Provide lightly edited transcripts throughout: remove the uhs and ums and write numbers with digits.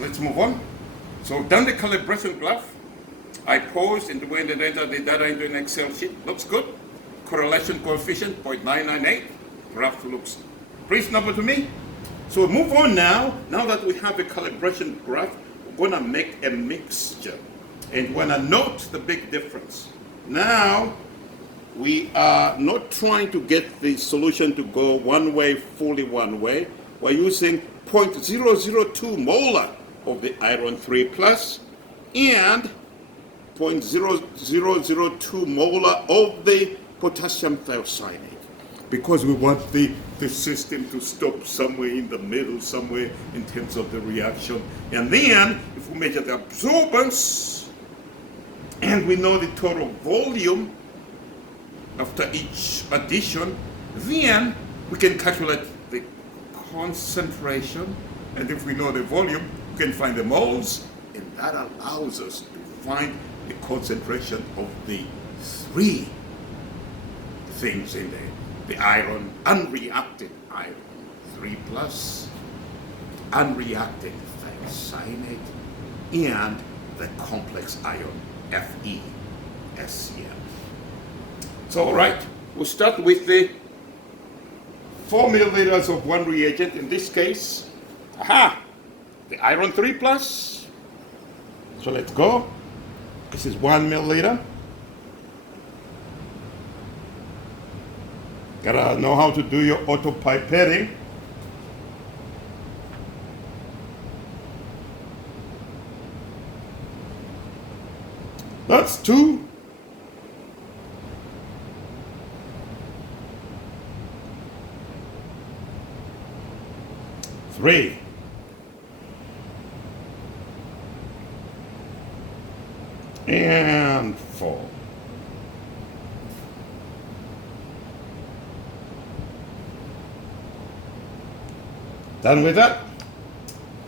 let's move on. So done the calibration graph. I paused and went and entered the data into an Excel sheet. Looks good. Correlation coefficient 0.998. Graph looks reasonable to me. So move on now. Now that we have a calibration graph, we're going to make a mixture. And we're going to note the big difference. Now, we are not trying to get the solution to go one way, fully one way. We're using 0.002 molar of the iron 3 plus and 0.0002 molar of the potassium thiocyanate, because we want the system to stop somewhere in the middle, somewhere in terms of the reaction. And then, if we measure the absorbance, and we know the total volume after each addition, then we can calculate the concentration, and if we know the volume, we can find the moles, and that allows us to find the concentration of the three things in there. The iron, unreacted iron 3 plus, unreacted thiocyanate, and the complex ion Fe, SCM. So, all right, we'll start with the 4 milliliters of one reagent. In this case, the iron 3 plus. So let's go. This is 1 milliliter. Gotta know how to do your auto pipetting. That's 2. Three. And 4. Done with that.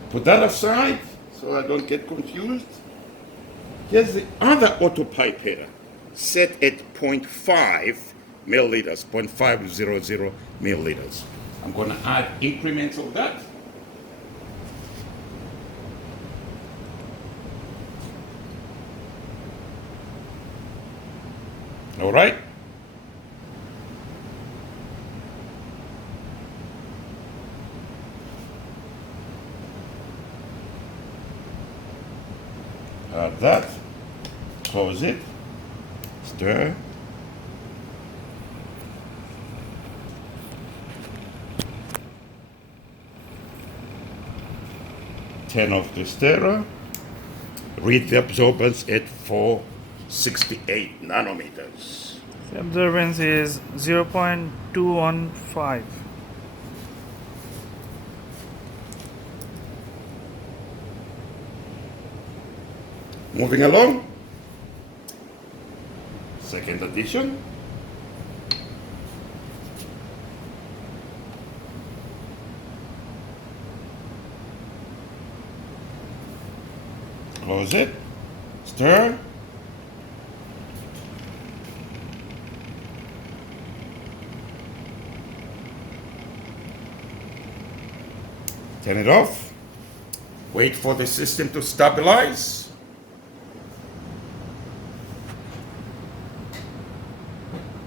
Put that aside so I don't get confused. Here's the other autopipetter set at 0.5 milliliters, 0.500 milliliters. I'm going to add increments of that. All right. Add that. Close it. Stir. Turn off the stirrer. Read the absorbance at 468 nanometers. The absorbance is 0.215. Moving along. Second addition. Close it. Stir. Turn it off. Wait for the system to stabilize.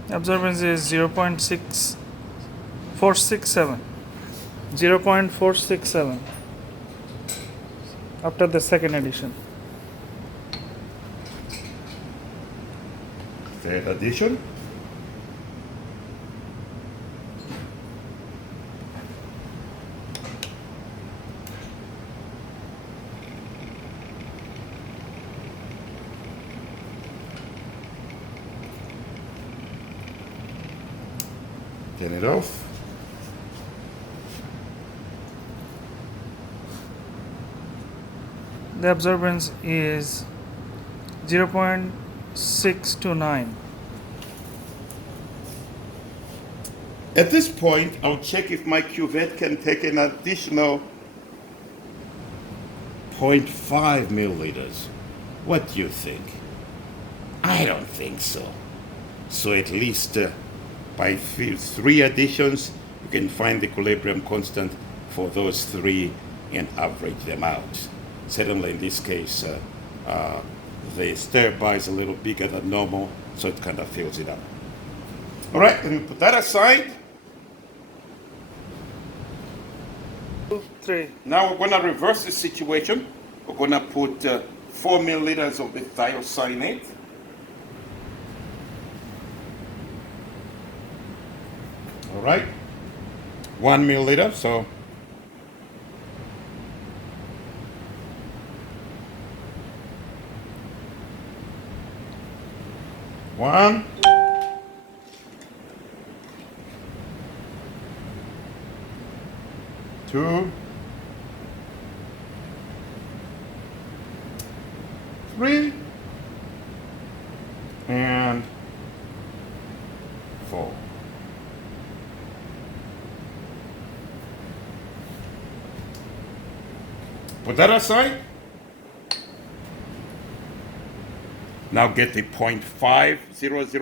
Absorbance is 0.6467. 0.467 after the second addition. Third addition. Turn it off. The absorbance is 0.629. At this point, I'll check if my cuvette can take an additional 0.5 milliliters. What do you think? I don't think so. So at least by 3 additions, you can find the equilibrium constant for those 3 and average them out. certainly in this case, the stir bar is a little bigger than normal, so it kind of fills it up. All right, let me put that aside. 2, 3. Now we're going to reverse the situation. We're going to put 4 milliliters of the thiocyanate. All right, 1 milliliter, so one, two, three, and 4. Put that aside. Now get the 0.500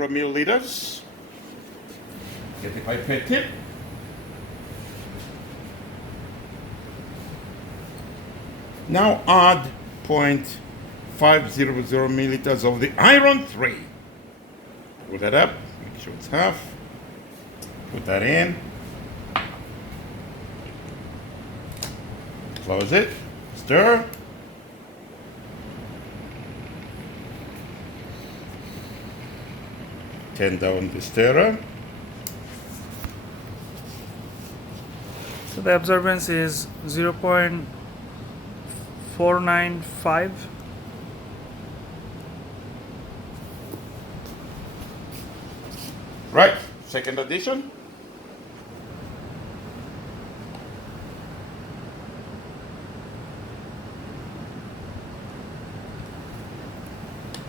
milliliters. Get the pipette tip. Now add 0.500 milliliters of the iron 3. Put that up, make sure it's half. Put that in. Close it. Stir. Turn down the stirrer. So the absorbance is 0.495. Right, second addition.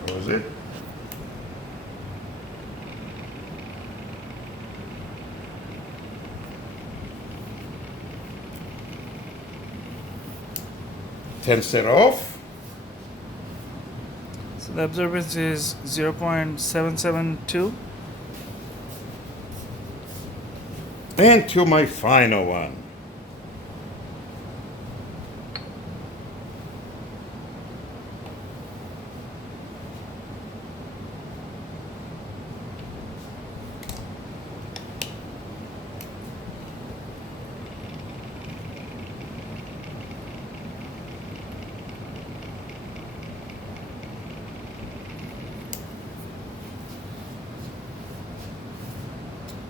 Close it. Tensor off. So the absorbance is 0.772. And to my final one.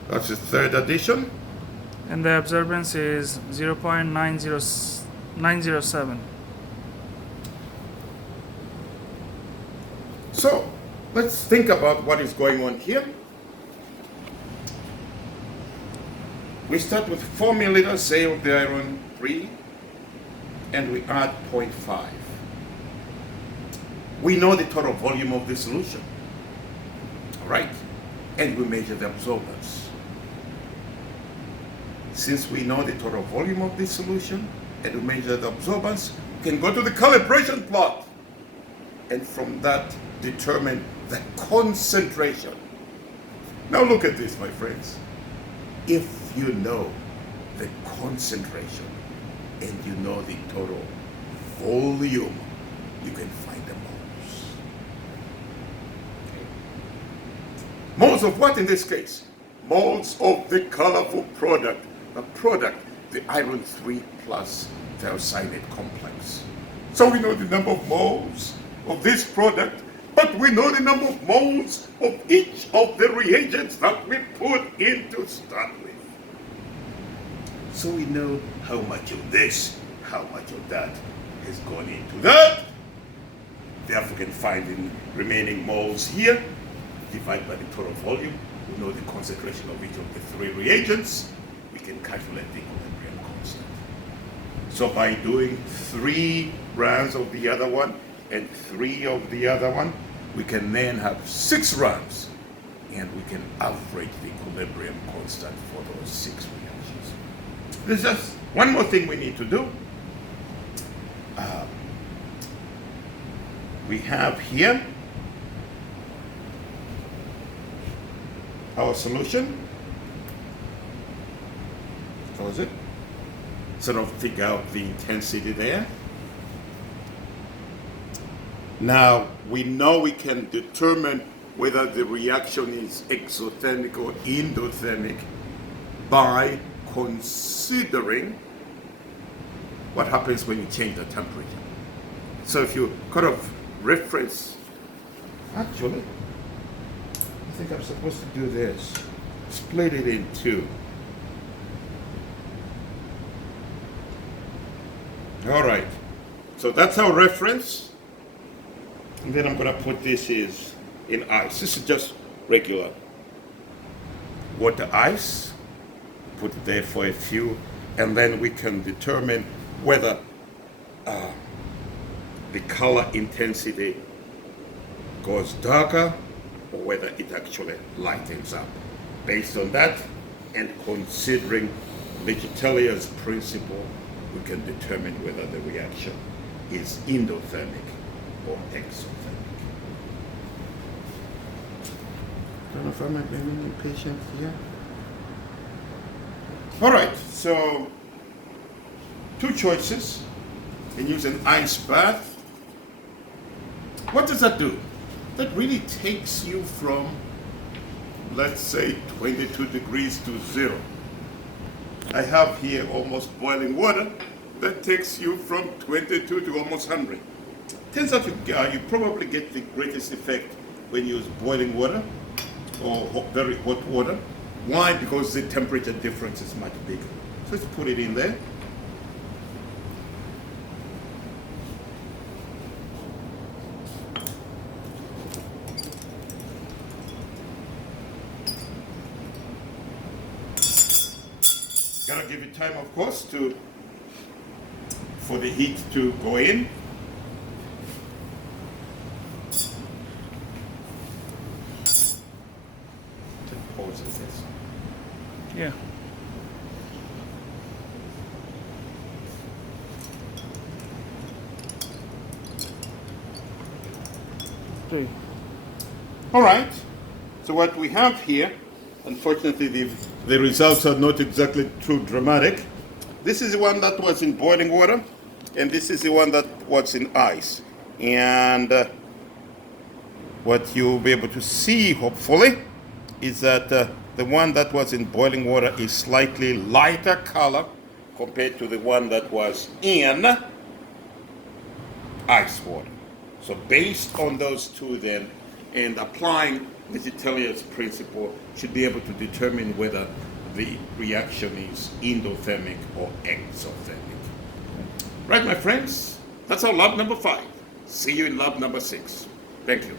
That's the third addition. And the absorbance is 0.907. So let's think about what is going on here. We start with 4 milliliters, say, of the iron 3, and we add 0.5. We know the total volume of the solution, all right? And we measure the absorbance. Since we know the total volume of the solution and we measure the absorbance, we can go to the calibration plot and from that determine the concentration. Now look at this, my friends. If you know the concentration and you know the total volume, you can find the moles. Okay. Moles of what in this case? Moles of the colorful product. The product, the iron 3 plus thiocyanate complex. So we know the number of moles of this product, but we know the number of moles of each of the reagents that we put in to start with. So we know how much of this, how much of that has gone into that. Therefore, we can find the remaining moles here, divide by the total volume. We know the concentration of each of the 3 reagents. We can calculate the equilibrium constant. So by doing 3 runs of the other one and 3 of the other one, we can then have 6 runs, and we can average the equilibrium constant for those 6 reactions. There's just one more thing we need to do. We have here our solution. Close it. Sort of figure out the intensity there. Now, we know we can determine whether the reaction is exothermic or endothermic by considering what happens when you change the temperature. So if you kind of reference, actually, I think I'm supposed to do this. Split it in two. All right, so that's our reference. And then I'm gonna put this is in ice. This is just regular water ice. Put it there for a few, and then we can determine whether the color intensity goes darker or whether it actually lightens up. Based on that, and considering Legittelia's principle, we can determine whether the reaction is endothermic or exothermic. I don't know if I'm being impatient here. All right, so two choices. You can use an ice bath. What does that do? That really takes you from, let's say, 22 degrees to 0. I have here almost boiling water. That takes you from 22 to almost 100. Turns out you probably get the greatest effect when you use boiling water or very hot water. Why? Because the temperature difference is much bigger. So let's put it in there. Gotta give it time, of course, for the heat to go in. Pause this. Yeah. Okay. All right. So what we have here, unfortunately, the results are not exactly too dramatic. This is the one that was in boiling water, and this is the one that was in ice. And what you'll be able to see, hopefully, is that the one that was in boiling water is slightly lighter color compared to the one that was in ice water. So based on those two then, and applying Legittelia's principle, should be able to determine whether the reaction is endothermic or exothermic. Right, my friends? That's our lab number 5. See you in lab number 6. Thank you.